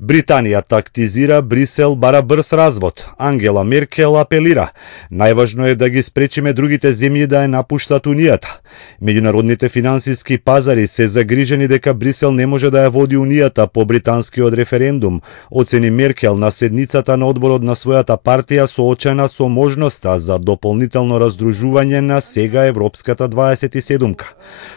Британија тактизира, Брисел бара брз развод. Ангела Меркел апелира. Најважно е да ги спречиме другите земји да ја напуштат Унијата. Меѓународните финансиски пазари се загрижени дека Брисел не може да ја води Унијата по британскиот референдум, оцени Меркел на седницата на одборот на својата партија соочена со можноста за дополнително раздружување на сега Европската 27-ка.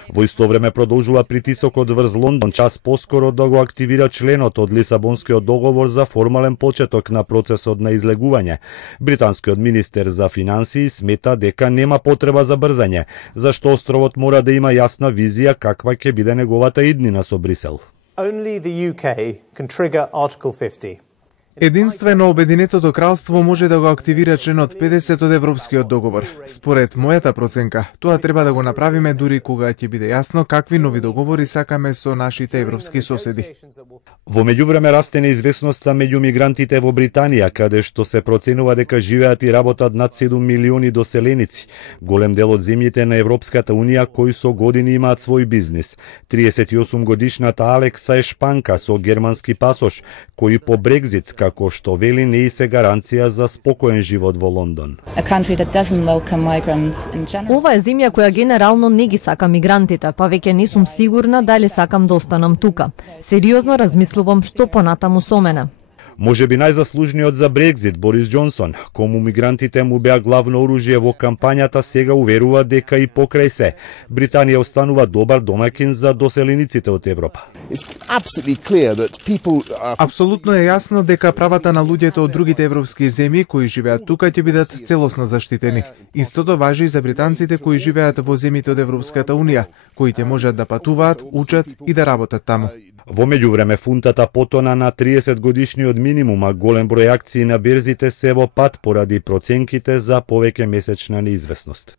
Во исто време продолжува притисокот врз Лондон час поскоро да го активира членот од Лисабонскиот договор за формален почеток на процесот на излегување. Британскиот министер за финансии смета дека нема потреба за брзање, зашто островот мора да има јасна визија каква ќе биде неговата иднина со Брисел. Only the UK can trigger Article 50. Единствено Обединетото кралство може да го активира членот 50 од Европскиот договор. Според мојата проценка, тоа треба да го направиме дури кога ќе биде јасно какви нови договори сакаме со нашите европски соседи. Во меѓувреме расте неизвестноста меѓу мигрантите во Британија, каде што се проценува дека живеат и работат над 7 милиони доселеници. Голем дел од земјите на Европската Унија кои со години имаат свој бизнис. 38 годишната Алекса е шпанка со германски пасош, кој по Брекзит, како што вели, не и се гаранција за спокоен живот во Лондон. Ова е земја која генерално не ги сака мигрантите, па веќе не сум сигурна дали сакам да останам тука. Сериозно размислувам што понатаму со мене. Можеби најзаслужниот за Брекзит Борис Џонсон, кому мигрантите му беа главно оружје во кампањата, сега уверува дека и покрај се Британија останува добар домаќин за доселениците од Европа. Апсолутно е јасно дека правата на луѓето од другите европски земји кои живеат тука ќе бидат целосно заштитени. Истото важи и за британците кои живеат во земјите од Европската Унија, кои ќе можат да патуваат, учат и да работат таму. Во меѓувреме фунтата потона на 30 годишниот минимум, а голем број акции на берзите се во пат поради проценките за повеќе месечна неизвестност.